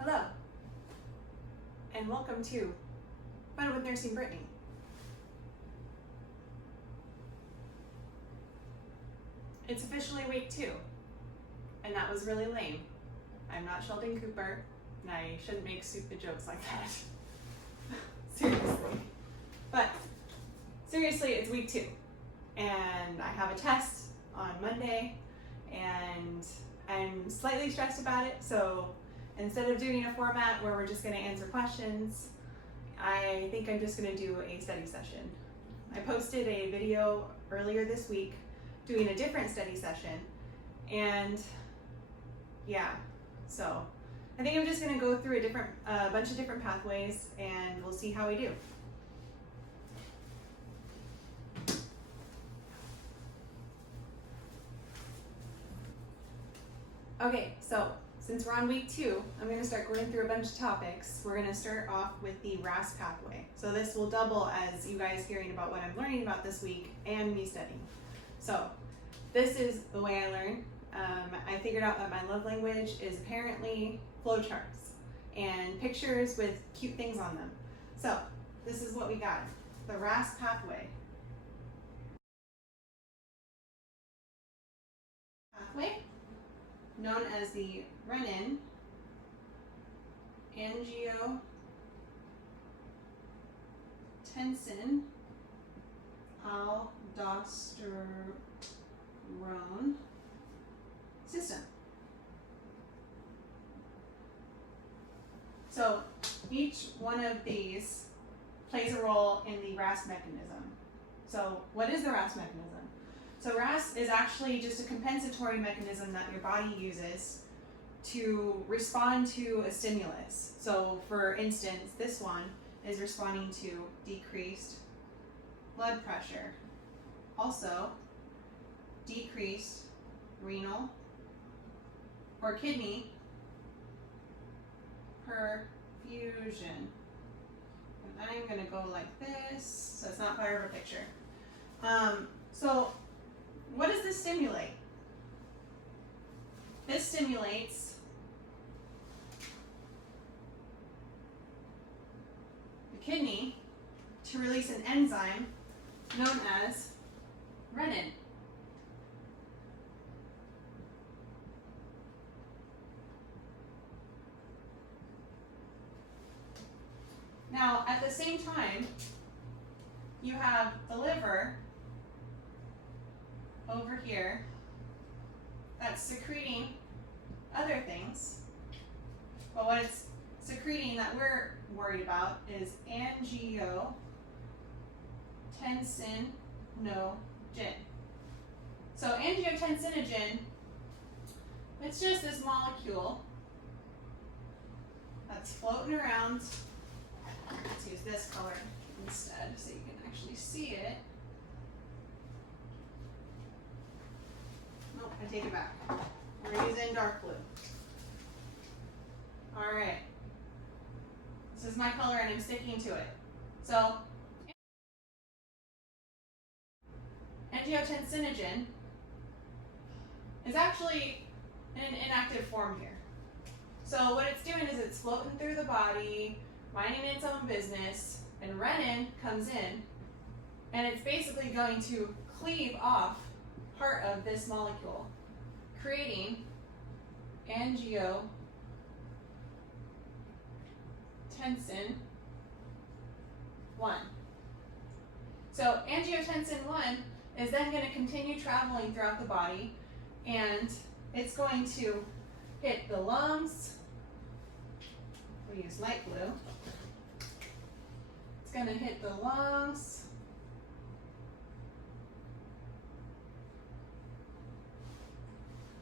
Hello, and welcome to Fun with Nursing Brittany. It's officially week 2, and that was really lame. I'm not Sheldon Cooper, and I shouldn't make stupid jokes like that. Seriously. But seriously, it's week 2, and I have a test on Monday, and I'm slightly stressed about it, so instead of doing a format where we're just going to answer questions, I think I'm just going to do a study session. I posted a video earlier this week doing a different study session, and yeah, so I think I'm just going to go through a bunch of different pathways, and we'll see how we do. Okay, so since we're on week 2, I'm going to start going through a bunch of topics. We're going to start off with the RAAS pathway. So this will double as you guys hearing about what I'm learning about this week and me studying. So this is the way I learn. I figured out that my love language is apparently flowcharts and pictures with cute things on them. So this is what we got, the RAAS pathway. Known as the renin, angiotensin, aldosterone system. So each one of these plays a role in the RAAS mechanism. So what is the RAAS mechanism? So RAAS is actually just a compensatory mechanism that your body uses to respond to a stimulus. So for instance, this one is responding to decreased blood pressure. Also, decreased renal or kidney perfusion. And I'm going to go like this, so it's not part of a picture. So what does this stimulate? This stimulates the kidney to release an enzyme known as renin. Now, at the same time, you have the liver over here that's secreting other things, but what it's secreting that we're worried about is angiotensinogen. So angiotensinogen, it's just this molecule that's floating around. Let's use this color instead so you can actually see it. Nope, I take it back. We're using dark blue. All right. This is my color and I'm sticking to it. So, angiotensinogen is actually in an inactive form here. So what it's doing is it's floating through the body, minding its own business, and renin comes in, and it's basically going to cleave off part of this molecule, creating angiotensin 1. So angiotensin 1 is then going to continue traveling throughout the body, and it's going to hit the lungs. We use light blue. It's going to hit the lungs,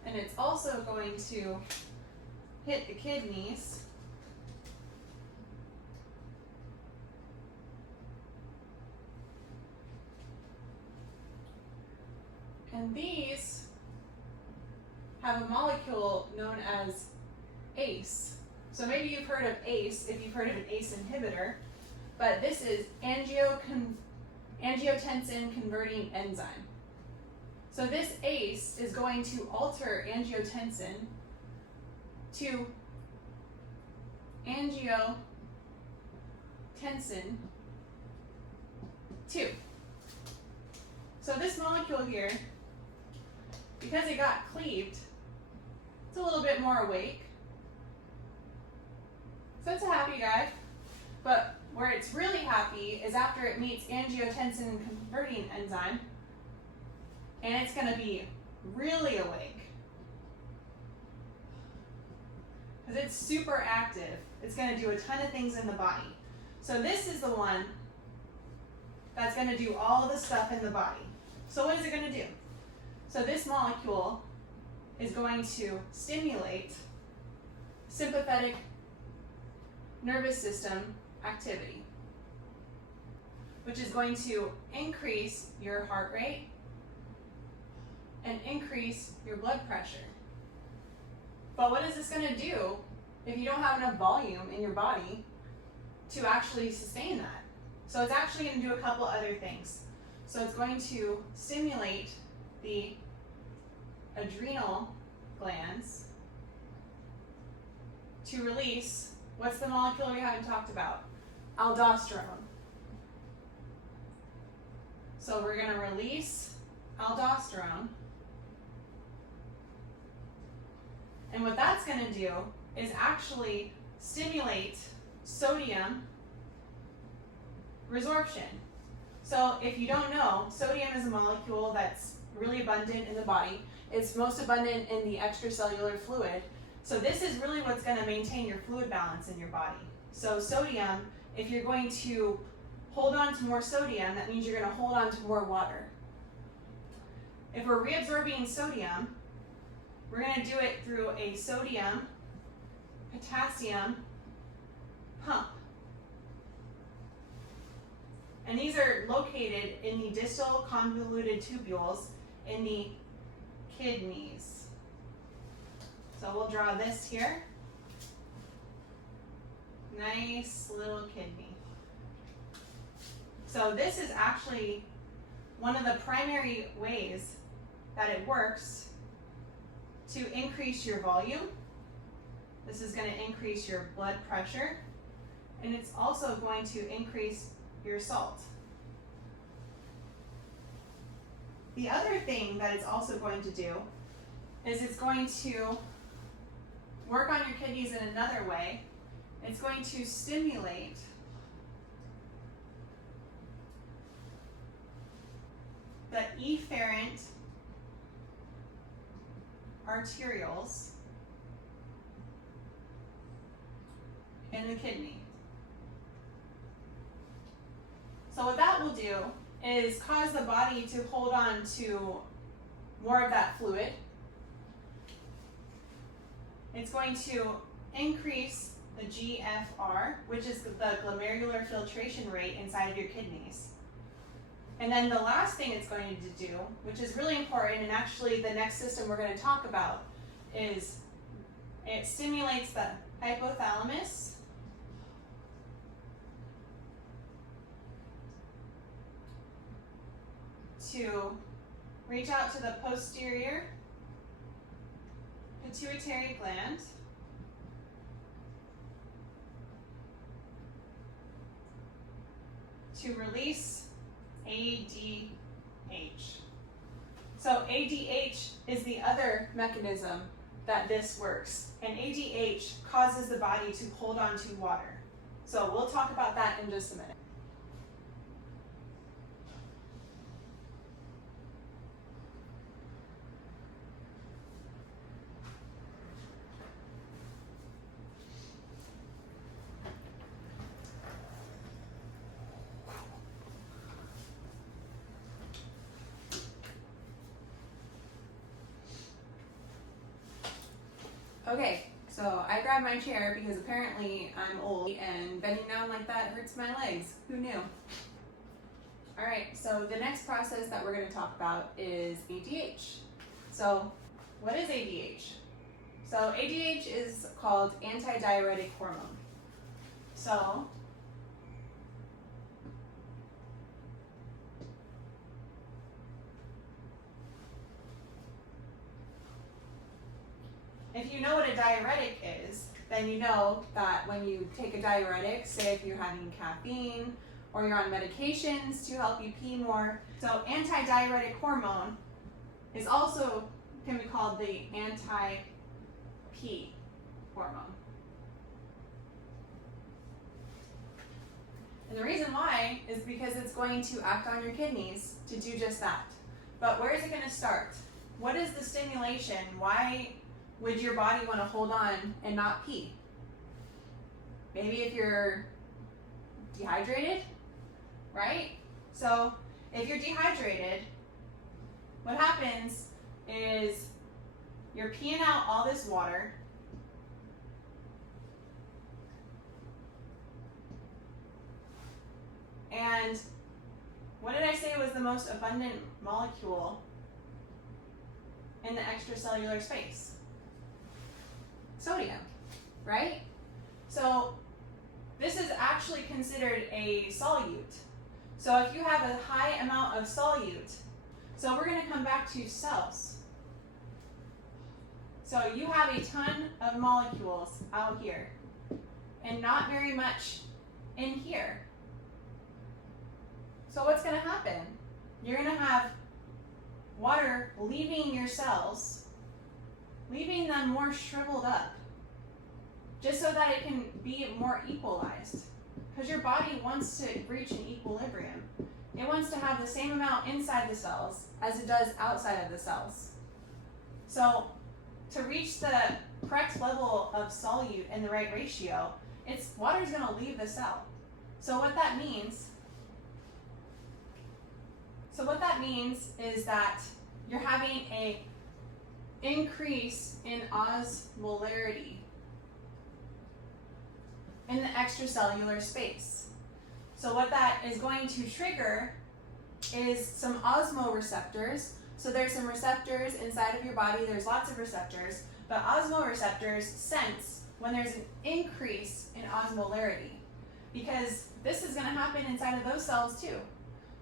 and it's also going to hit the kidneys, and these have a molecule known as ACE. So maybe you've heard of ACE if you've heard of an ACE inhibitor, but this is angiotensin converting enzyme. So this ACE is going to alter angiotensin to angiotensin 2. So this molecule here, because it got cleaved, it's a little bit more awake. So it's a happy guy. But where it's really happy is after it meets angiotensin converting enzyme, and it's going to be really awake. Because it's super active. It's going to do a ton of things in the body. So this is the one that's going to do all of the stuff in the body. So what is it going to do? So this molecule is going to stimulate sympathetic nervous system activity, which is going to increase your heart rate and increase your blood pressure. But what is this going to do if you don't have enough volume in your body to actually sustain that? So it's actually going to do a couple other things. So it's going to stimulate the adrenal glands to release, what's the molecule we haven't talked about? Aldosterone. So we're going to release aldosterone. And what that's going to do is actually stimulate sodium resorption. So if you don't know, sodium is a molecule that's really abundant in the body. It's most abundant in the extracellular fluid. So this is really what's going to maintain your fluid balance in your body. So sodium, if you're going to hold on to more sodium, that means you're going to hold on to more water. If we're reabsorbing sodium, we're going to do it through a sodium potassium pump. And these are located in the distal convoluted tubules in the kidneys. So we'll draw this here. Nice little kidney. So this is actually one of the primary ways that it works to increase your volume. This is going to increase your blood pressure, and it's also going to increase your salt. The other thing that it's also going to do is it's going to work on your kidneys in another way. It's going to stimulate the efferent arterioles in the kidney. So what that will do is cause the body to hold on to more of that fluid. It's going to increase the GFR, which is the glomerular filtration rate inside of your kidneys. And then the last thing it's going to do, which is really important, and actually the next system we're going to talk about, is it stimulates the hypothalamus to reach out to the posterior pituitary gland to release ADH. So ADH is the other mechanism that this works, and ADH causes the body to hold on to water. So we'll talk about that in just a minute. Okay, so I grabbed my chair because apparently I'm old and bending down like that hurts my legs. Who knew? Alright, so the next process that we're going to talk about is ADH. So what is ADH? So ADH is called antidiuretic hormone. So if you know what a a diuretic is, then you know that when you take a diuretic, say if you're having caffeine or you're on medications to help you pee more, so antidiuretic hormone is also can be called the anti-pee hormone. And the reason why is because it's going to act on your kidneys to do just that. But where is it going to start? What is the stimulation? Why would your body want to hold on and not pee? Maybe if you're dehydrated, right? So if you're dehydrated, what happens is you're peeing out all this water, and what did I say was the most abundant molecule in the extracellular space? Sodium, right? So this is actually considered a solute. So if you have a high amount of solute, so we're going to come back to cells. So you have a ton of molecules out here and not very much in here. So what's going to happen? You're going to have water leaving your cells, leaving them more shriveled up, just so that it can be more equalized. Because your body wants to reach an equilibrium. It wants to have the same amount inside the cells as it does outside of the cells. So to reach the correct level of solute and the right ratio, water is going to leave the cell. So what that means is that you're having an increase in osmolarity in the extracellular space. So what that is going to trigger is some osmoreceptors. So there's some receptors inside of your body. There's lots of receptors, but osmoreceptors sense when there's an increase in osmolarity, because this is going to happen inside of those cells too.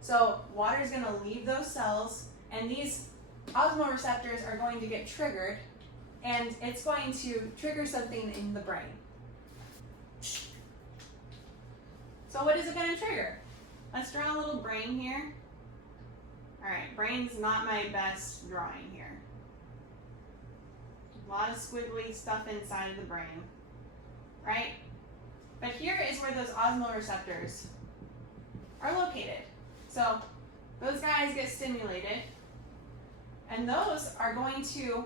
So water is going to leave those cells, and these osmoreceptors are going to get triggered, and it's going to trigger something in the brain. So what is it going to trigger? Let's draw a little brain here. All right, brain's not my best drawing here. A lot of squiggly stuff inside of the brain, right? But here is where those osmoreceptors are located. So those guys get stimulated, and those are going to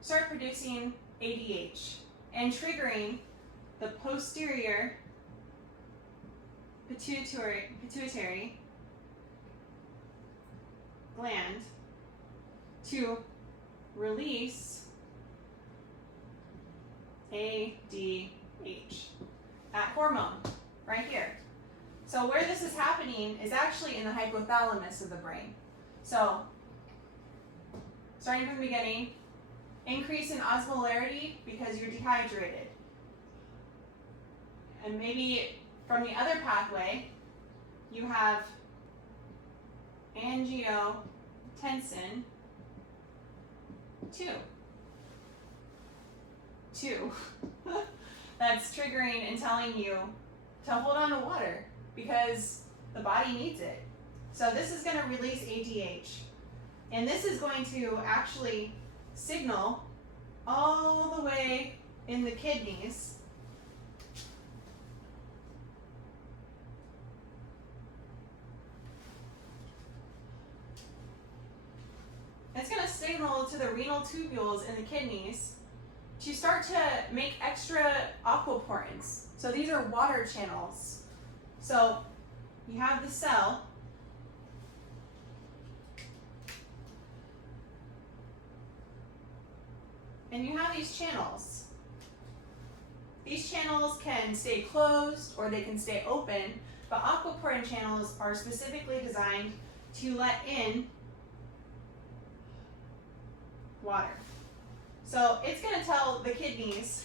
start producing ADH and triggering the posterior pituitary gland to release ADH, that hormone right here. So where this is happening is actually in the hypothalamus of the brain. So starting from the beginning, increase in osmolarity because you're dehydrated. And maybe from the other pathway, you have angiotensin 2. That's triggering and telling you to hold on to water because the body needs it. So this is going to release ADH, and this is going to actually signal all the way in the kidneys it's going to signal to the renal tubules in the kidneys to start to make extra aquaporins. So these are water channels. So you have the cell, and you have these channels. These channels can stay closed or they can stay open, but aquaporin channels are specifically designed to let in water. So it's going to tell the kidneys,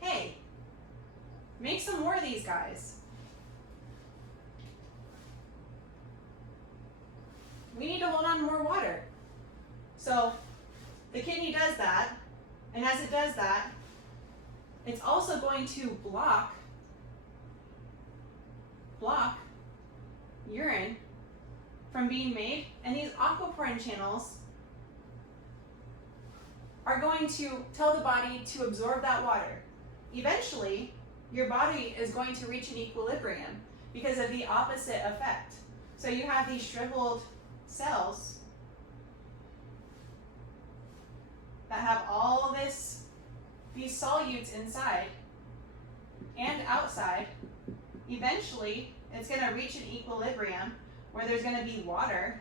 hey, make some more of these guys. We need to hold on to more water. So the kidney does that, and as it does that, it's also going to block urine from being made, and these aquaporin channels are going to tell the body to absorb that water. Eventually, your body is going to reach an equilibrium because of the opposite effect. So you have these shriveled cells that have all these solutes inside and outside. Eventually, it's going to reach an equilibrium where there's going to be water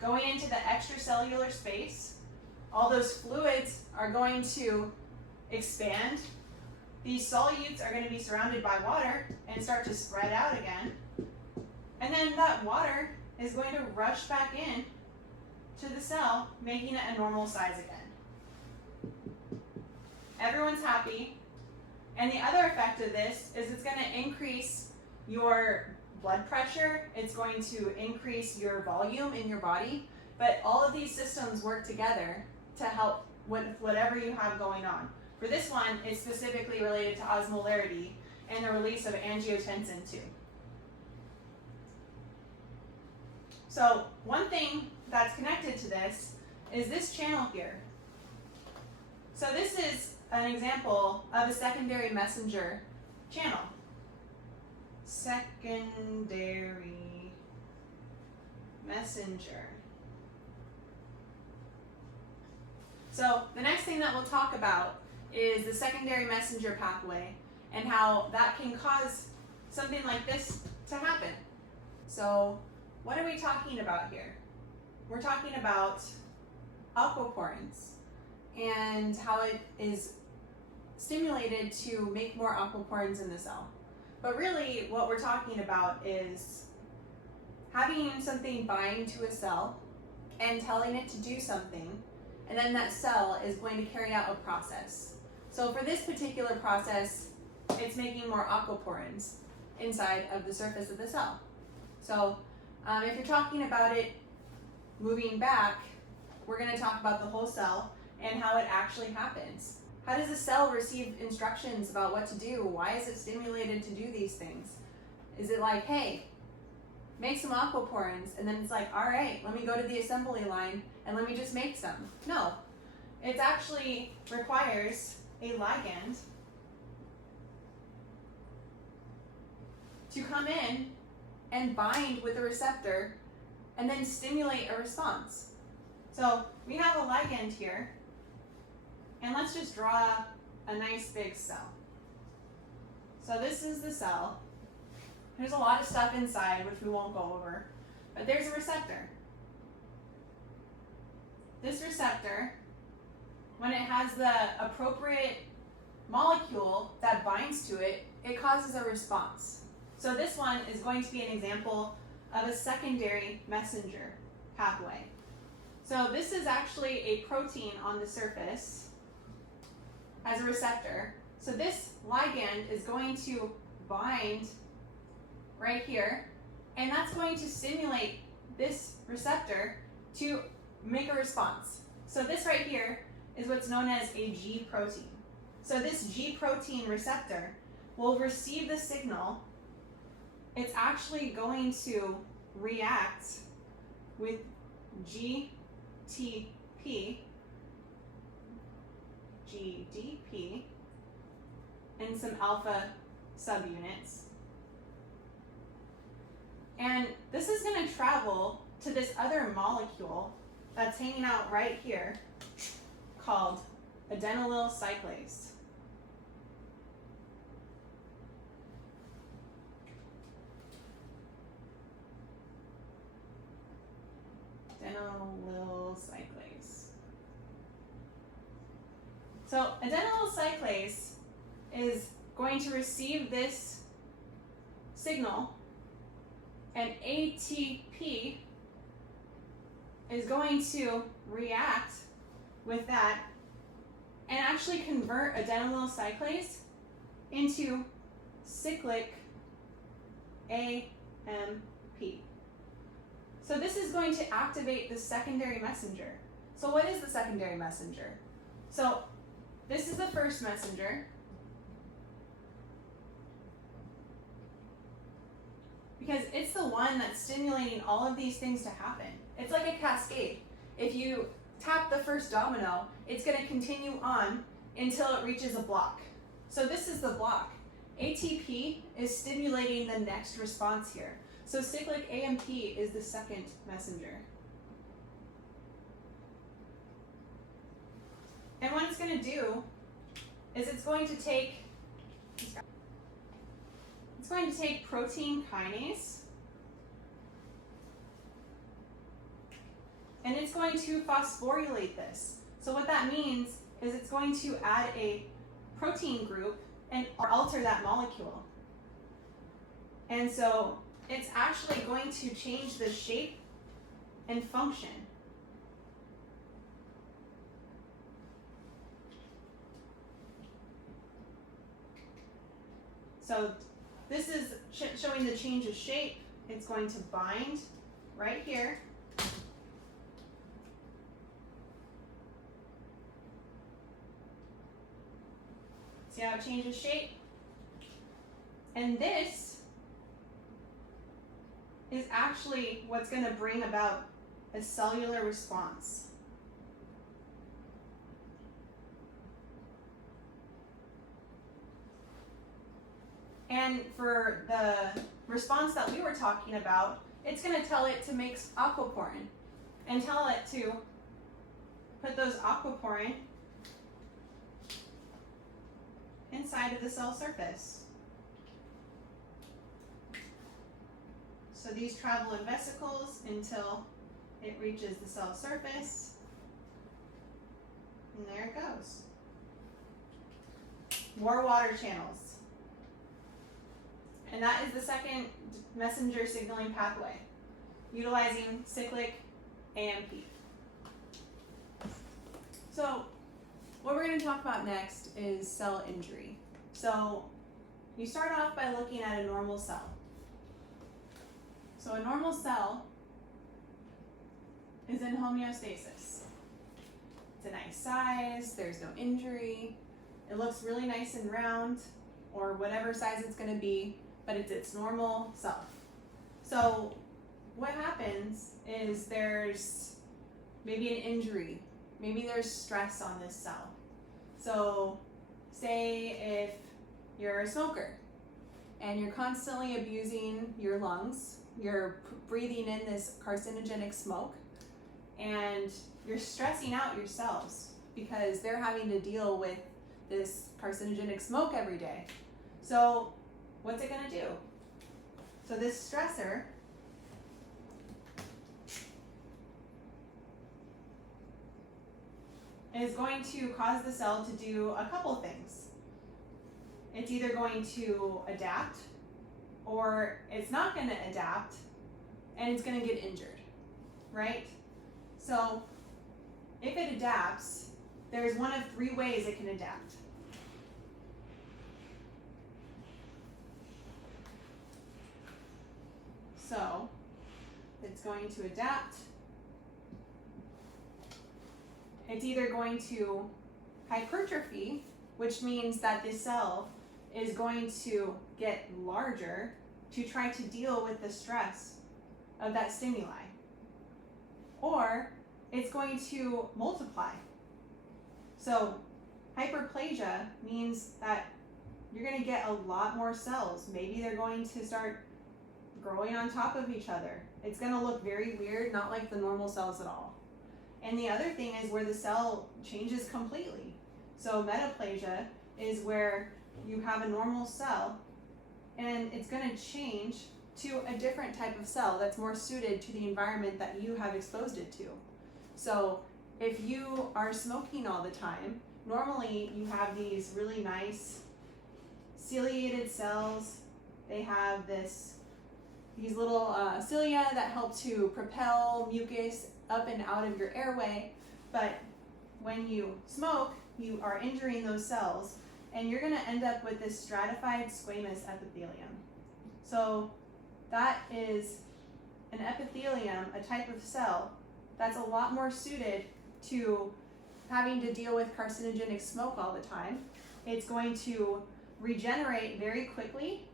going into the extracellular space. All those fluids are going to expand. These solutes are going to be surrounded by water and start to spread out again. And then that water is going to rush back in to the cell, making it a normal size again. Everyone's happy. And the other effect of this is it's going to increase your blood pressure. It's going to increase your volume in your body. But all of these systems work together to help with whatever you have going on. For this one, it's specifically related to osmolarity and the release of angiotensin too. So one thing that's connected to this is this channel here. So this is an example of a secondary messenger channel. Secondary messenger. So the next thing that we'll talk about is the secondary messenger pathway and how that can cause something like this to happen. So what are we talking about here? We're talking about aquaporins and how it is stimulated to make more aquaporins in the cell. But really what we're talking about is having something bind to a cell and telling it to do something, and then that cell is going to carry out a process. So for this particular process, it's making more aquaporins inside of the surface of the cell. So if you're talking about it moving back, we're going to talk about the whole cell and how it actually happens. How does a cell receive instructions about what to do? Why is it stimulated to do these things? Is it like, hey, make some aquaporins, and then it's like, all right, let me go to the assembly line and let me just make some? No, it actually requires a ligand to come in and bind with a receptor and then stimulate a response. So we have a ligand here, and let's just draw a nice big cell. So this is the cell. There's a lot of stuff inside, which we won't go over, but there's a receptor. This receptor, when it has the appropriate molecule that binds to it, it causes a response. So this one is going to be an example of a secondary messenger pathway. So this is actually a protein on the surface as a receptor. So this ligand is going to bind right here, and that's going to stimulate this receptor to make a response. So this right here is what's known as a G protein. So this G protein receptor will receive the signal. It's actually going to react with GTP, GDP, and some alpha subunits. And this is going to travel to this other molecule that's hanging out right here called adenylyl cyclase. Adenylyl cyclase. So adenylyl cyclase is going to receive this signal, and ATP is going to react with that and actually convert adenylyl cyclase into cyclic AMP. So this is going to activate the secondary messenger. So what is the secondary messenger? So this is the first messenger. Because it's the one that's stimulating all of these things to happen. It's like a cascade. If you tap the first domino, it's going to continue on until it reaches a block. So this is the block. ATP is stimulating the next response here. So cyclic AMP is the second messenger. And what it's going to do is it's going to take protein kinase, and it's going to phosphorylate this. So what that means is it's going to add a protein group and alter that molecule. And so it's actually going to change the shape and function. So this is showing the change of shape. It's going to bind right here. See how it changes shape? And this is actually what's going to bring about a cellular response. And for the response that we were talking about, it's going to tell it to make aquaporin and tell it to put those aquaporin inside of the cell surface. So these travel in vesicles until it reaches the cell surface, and there it goes. More water channels. And that is the second messenger signaling pathway, utilizing cyclic AMP. So what we're going to talk about next is cell injury. So you start off by looking at a normal cell. So a normal cell is in homeostasis. It's a nice size, there's no injury, it looks really nice and round, or whatever size it's going to be, but it's its normal self. So what happens is there's maybe an injury, maybe there's stress on this cell. So say if you're a smoker and you're constantly abusing your lungs, you're breathing in this carcinogenic smoke, and you're stressing out your cells because they're having to deal with this carcinogenic smoke every day. So what's it going to do? So this stressor is going to cause the cell to do a couple things. It's either going to adapt, or it's not going to adapt and it's going to get injured, right? So if it adapts, there's one of three ways it can adapt. So it's going to adapt. It's either going to hypertrophy, which means that the cell is going to get larger to try to deal with the stress of that stimuli. Or it's going to multiply. So hyperplasia means that you're going to get a lot more cells. Maybe they're going to start growing on top of each other. It's going to look very weird, not like the normal cells at all. And the other thing is where the cell changes completely. So metaplasia is where you have a normal cell and it's going to change to a different type of cell that's more suited to the environment that you have exposed it to. So if you are smoking all the time, normally you have these really nice ciliated cells. They have these little cilia that help to propel mucus up and out of your airway, but when you smoke, you are injuring those cells, and you're going to end up with this stratified squamous epithelium. So that is an epithelium, a type of cell, that's a lot more suited to having to deal with carcinogenic smoke all the time. It's going to regenerate very quickly.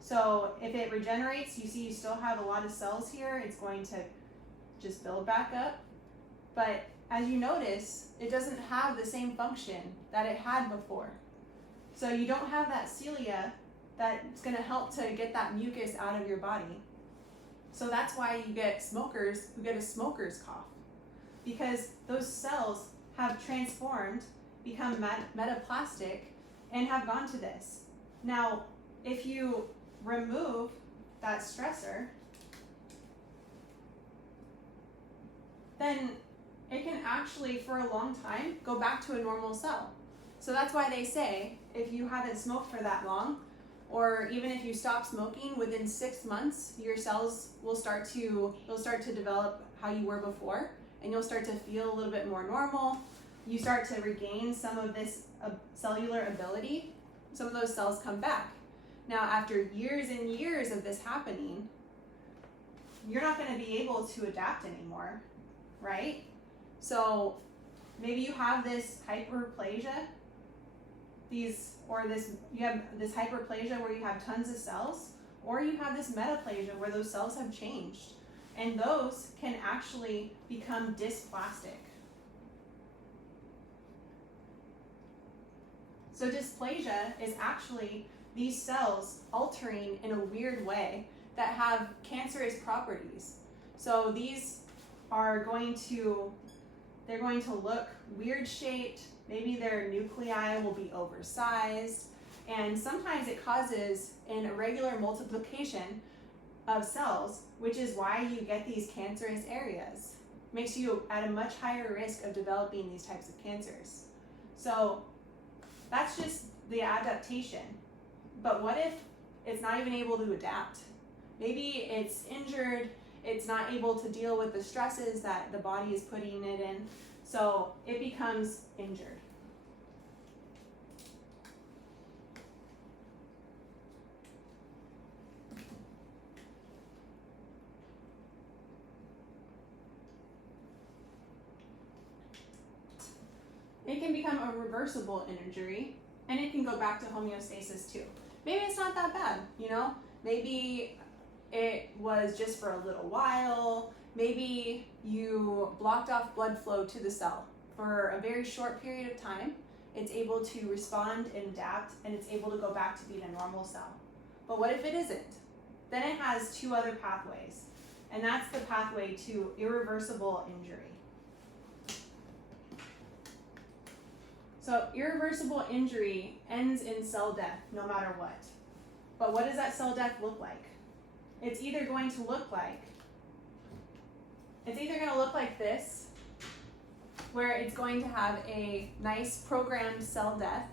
So if it regenerates, you see you still have a lot of cells here. It's going to just build back up. But as you notice, it doesn't have the same function that it had before. So you don't have that cilia that's going to help to get that mucus out of your body. So that's why you get smokers who get a smoker's cough, because those cells have transformed, become metaplastic, and have gone to this. Now, if you remove that stressor, then it can actually, for a long time, go back to a normal cell. So that's why they say, if you haven't smoked for that long, or even if you stop smoking, within 6 months, your cells will start to develop how you were before, and you'll start to feel a little bit more normal. You start to regain some of this cellular ability. Some of those cells come back. Now, after years and years of this happening, you're not going to be able to adapt anymore, right? So maybe you have this hyperplasia, you have this hyperplasia where you have tons of cells, or you have this metaplasia where those cells have changed, and those can actually become dysplastic. So dysplasia is actually these cells altering in a weird way that have cancerous properties. So these are they're going to look weird shaped, maybe their nuclei will be oversized, and sometimes it causes an irregular multiplication of cells, which is why you get these cancerous areas. Makes you at a much higher risk of developing these types of cancers. So that's just the adaptation. But what if it's not even able to adapt? Maybe it's injured, it's not able to deal with the stresses that the body is putting it in, so it becomes injured. It can become a reversible injury, and it can go back to homeostasis too. Maybe it's not that bad, you know? Maybe it was just for a little while. Maybe you blocked off blood flow to the cell for a very short period of time. It's able to respond and adapt, and it's able to go back to being a normal cell. But what if it isn't? Then it has two other pathways, and that's the pathway to irreversible injury. So irreversible injury ends in cell death no matter what. But what does that cell death look like? It's either going to look like this, where it's going to have a nice programmed cell death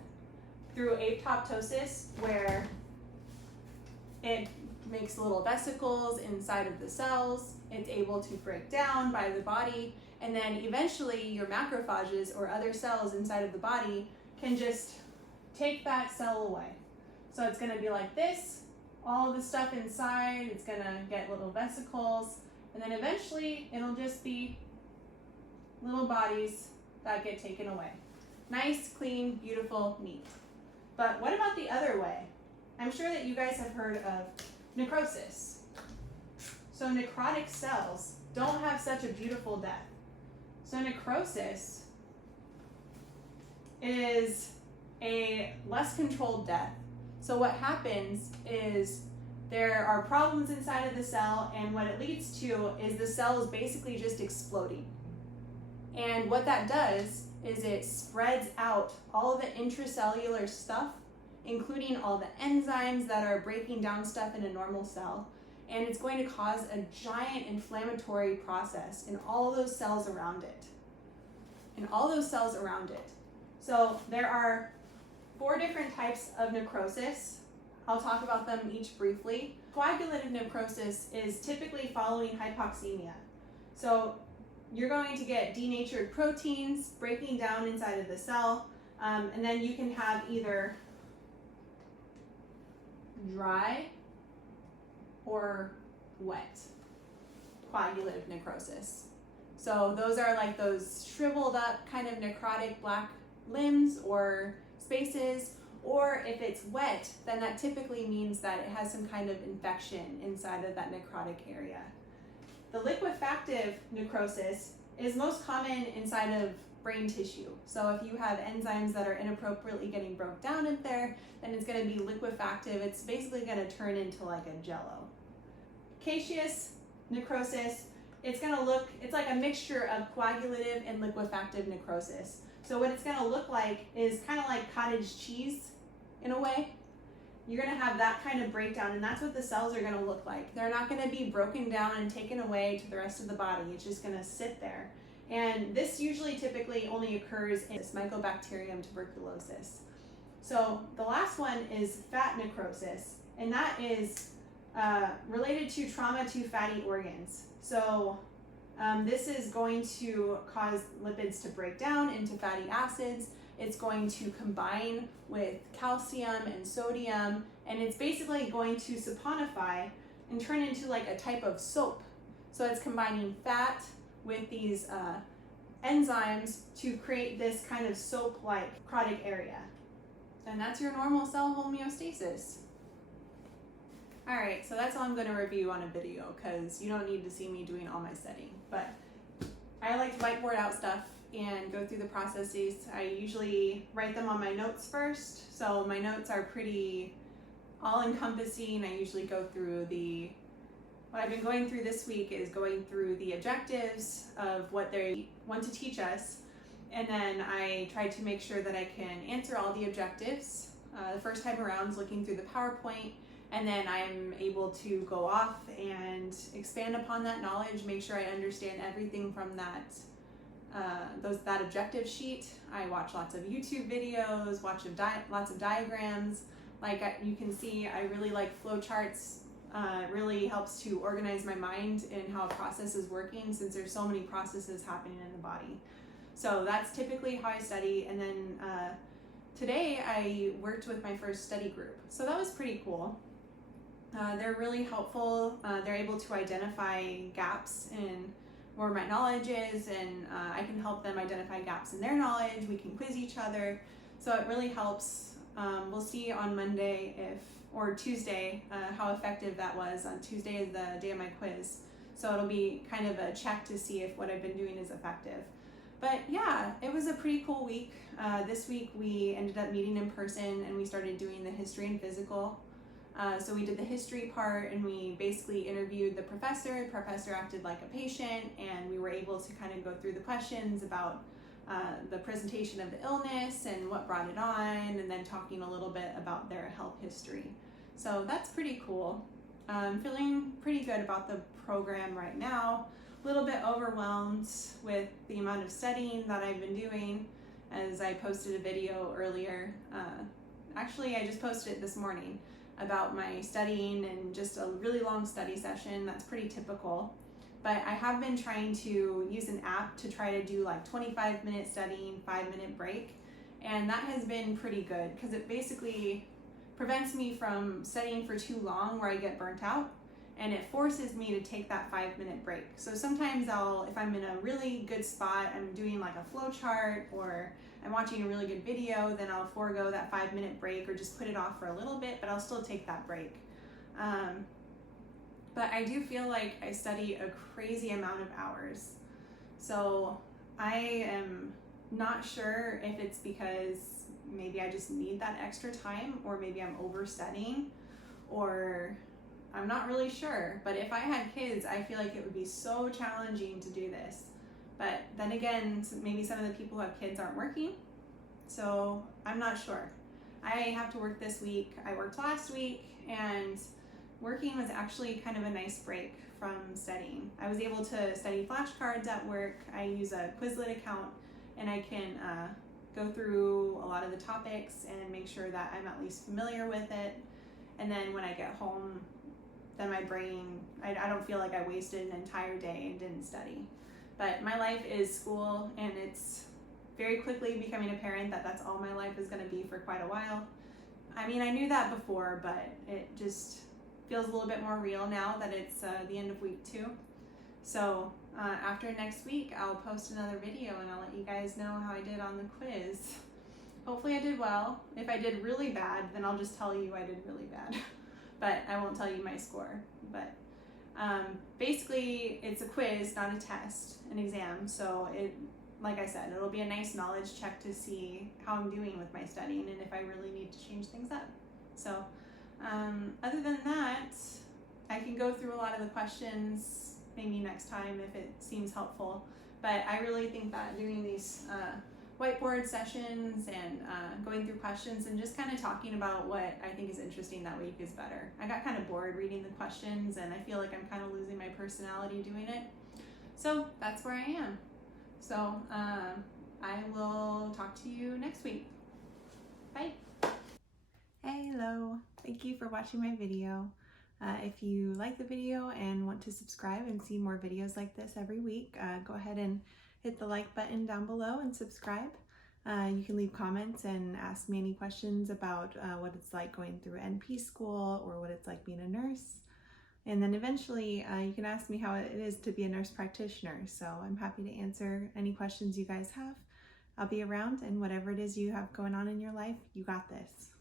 through apoptosis, where it makes little vesicles inside of the cells. It's able to break down by the body, and then eventually your macrophages or other cells inside of the body can just take that cell away. So it's going to be like this, all of the stuff inside, it's going to get little vesicles, and then eventually it'll just be little bodies that get taken away. Nice, clean, beautiful, neat. But what about the other way? I'm sure that you guys have heard of necrosis. So necrotic cells don't have such a beautiful death. So necrosis is a less controlled death. So what happens is there are problems inside of the cell, and what it leads to is the cell is basically just exploding. And what that does is it spreads out all of the intracellular stuff, including all the enzymes that are breaking down stuff in a normal cell, and it's going to cause a giant inflammatory process in all of those cells around it. So there are 4 different types of necrosis. I'll talk about them each briefly. Coagulative necrosis is typically following hypoxemia. So you're going to get denatured proteins breaking down inside of the cell, and then you can have either dry or wet coagulative necrosis. So those are like those shriveled up kind of necrotic black limbs or spaces, or if it's wet, then that typically means that it has some kind of infection inside of that necrotic area. The liquefactive necrosis is most common inside of brain tissue. So if you have enzymes that are inappropriately getting broke down in there, then it's going to be liquefactive. It's basically going to turn into like a jello. Caseous necrosis, it's like a mixture of coagulative and liquefactive necrosis. So what it's going to look like is kind of like cottage cheese in a way. You're going to have that kind of breakdown, and that's what the cells are going to look like. They're not going to be broken down and taken away to the rest of the body. It's just going to sit there. And this usually typically only occurs in this Mycobacterium tuberculosis. So the last one is fat necrosis, and that is related to trauma to fatty organs. So this is going to cause lipids to break down into fatty acids. It's going to combine with calcium and sodium, and it's basically going to saponify and turn into like a type of soap. So it's combining fat with these enzymes to create this kind of soap-like necrotic area. And that's your normal cell homeostasis. All right, so that's all I'm going to review on a video because you don't need to see me doing all my studying. But I like to whiteboard out stuff and go through the processes. I usually write them on my notes first. So my notes are pretty all-encompassing. I usually go through what I've been going through this week is going through the objectives of what they want to teach us. And then I try to make sure that I can answer all the objectives. The first time around is looking through the PowerPoint, and then I'm able to go off and expand upon that knowledge, make sure I understand everything from that objective sheet. I watch lots of YouTube videos, lots of diagrams. Like you can see, I really like flowcharts. It really helps to organize my mind in how a process is working since there's so many processes happening in the body. So that's typically how I study. And then today I worked with my first study group. So that was pretty cool. They're really helpful. They're able to identify gaps in where my knowledge is, and I can help them identify gaps in their knowledge. We can quiz each other. So it really helps. We'll see on Monday or Tuesday how effective that was. On Tuesday is the day of my quiz. So it'll be kind of a check to see if what I've been doing is effective. But yeah, it was a pretty cool week. This week we ended up meeting in person and we started doing the history and physical. So we did the history part and we basically interviewed the professor. The professor acted like a patient and we were able to kind of go through the questions about the presentation of the illness and what brought it on, and then talking a little bit about their health history. So that's pretty cool. I'm feeling pretty good about the program right now. A little bit overwhelmed with the amount of studying that I've been doing, as I posted a video earlier. Actually, I just posted it this morning about my studying and just a really long study session. That's pretty typical. But I have been trying to use an app to try to do like 25-minute studying, 5-minute break. And that has been pretty good because it basically prevents me from studying for too long where I get burnt out. And it forces me to take that 5-minute break. So sometimes if I'm in a really good spot, I'm doing like a flow chart or I'm watching a really good video, then I'll forego that 5-minute break or just put it off for a little bit, but I'll still take that break. But I do feel like I study a crazy amount of hours. So I am not sure if it's because maybe I just need that extra time, or maybe I'm overstudying, or I'm not really sure. But if I had kids, I feel like it would be so challenging to do this. But then again, maybe some of the people who have kids aren't working. So I'm not sure. I have to work this week. I worked last week, and working was actually kind of a nice break from studying. I was able to study flashcards at work. I use a Quizlet account, and I can go through a lot of the topics and make sure that I'm at least familiar with it. And then when I get home, then my brain, I don't feel like I wasted an entire day and didn't study. But my life is school, and it's very quickly becoming apparent that that's all my life is going to be for quite a while. I mean, I knew that before, but it just feels a little bit more real now that it's the end of week 2. So after next week, I'll post another video and I'll let you guys know how I did on the quiz. Hopefully I did well. If I did really bad, then I'll just tell you I did really bad. But I won't tell you my score. But basically, it's a quiz, not a test, an exam. So like I said, it'll be a nice knowledge check to see how I'm doing with my studying and if I really need to change things up. So other than that, I can go through a lot of the questions maybe next time if it seems helpful. But I really think that doing these whiteboard sessions and going through questions and just kind of talking about what I think is interesting that week is better. I got kind of bored reading the questions and I feel like I'm kind of losing my personality doing it. So that's where I am. So I will talk to you next week. Bye. Hello, thank you for watching my video. If you like the video and want to subscribe and see more videos like this every week, go ahead and hit the like button down below and subscribe. You can leave comments and ask me any questions about what it's like going through NP school or what it's like being a nurse. And then eventually you can ask me how it is to be a nurse practitioner. So I'm happy to answer any questions you guys have. I'll be around, and whatever it is you have going on in your life, you got this.